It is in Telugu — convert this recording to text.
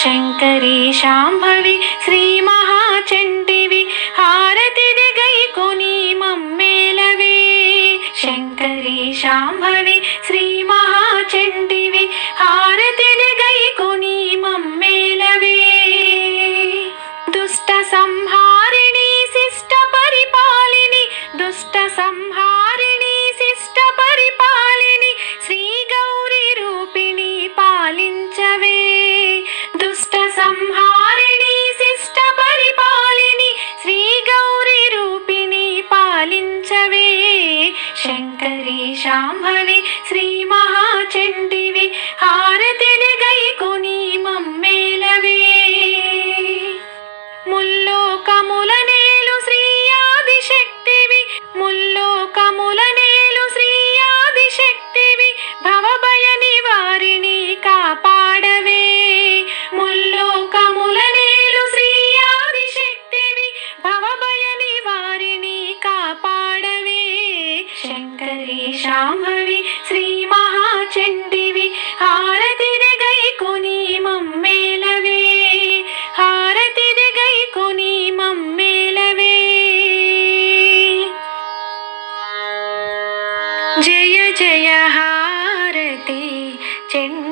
శంకరీ శాంభవి శ్రీ మహాచండివి హారతిది గైకొని మమ్మేలవే. శంకరీ శాంభవి శ్రీ మహాచండివి హారతిది గైకొని మమ్మేలవే. దుష్ట సంహారిణి శిష్ట పరిపాలిని దుష్ట సంహారిణి శిష్ట పరిపాలిని శ్రీ గౌరీ రూపిణి పాలించవే. దుష్ట సంహారిణి శిష్ట పరిపాలిని శ్రీ గౌరీ రూపిణి పాలించవే. శంకరీ శాంభవి శ్రీ మహాచండివి హారతిది గైకొని మమ్మేలవే. ముల్లోకముల నేలు శ్రీ ఆదిశక్తివి ముల్లోకముల నేలు శ్రీ ఆదిశక్తివి భవభయ నివారిణి కాపాడవే. ముల్లోకముల నేలు శ్రీ ఆదిశక్తివి భవభయ నివారిణి కాపాడవే. శంకరీ శాంభవి శ్రీ మహాచండివి హారతిది గైకొని మమ్మేలవే. హారతిది గైకొని మమ్మేలవే. జయ జయ హారతి చండి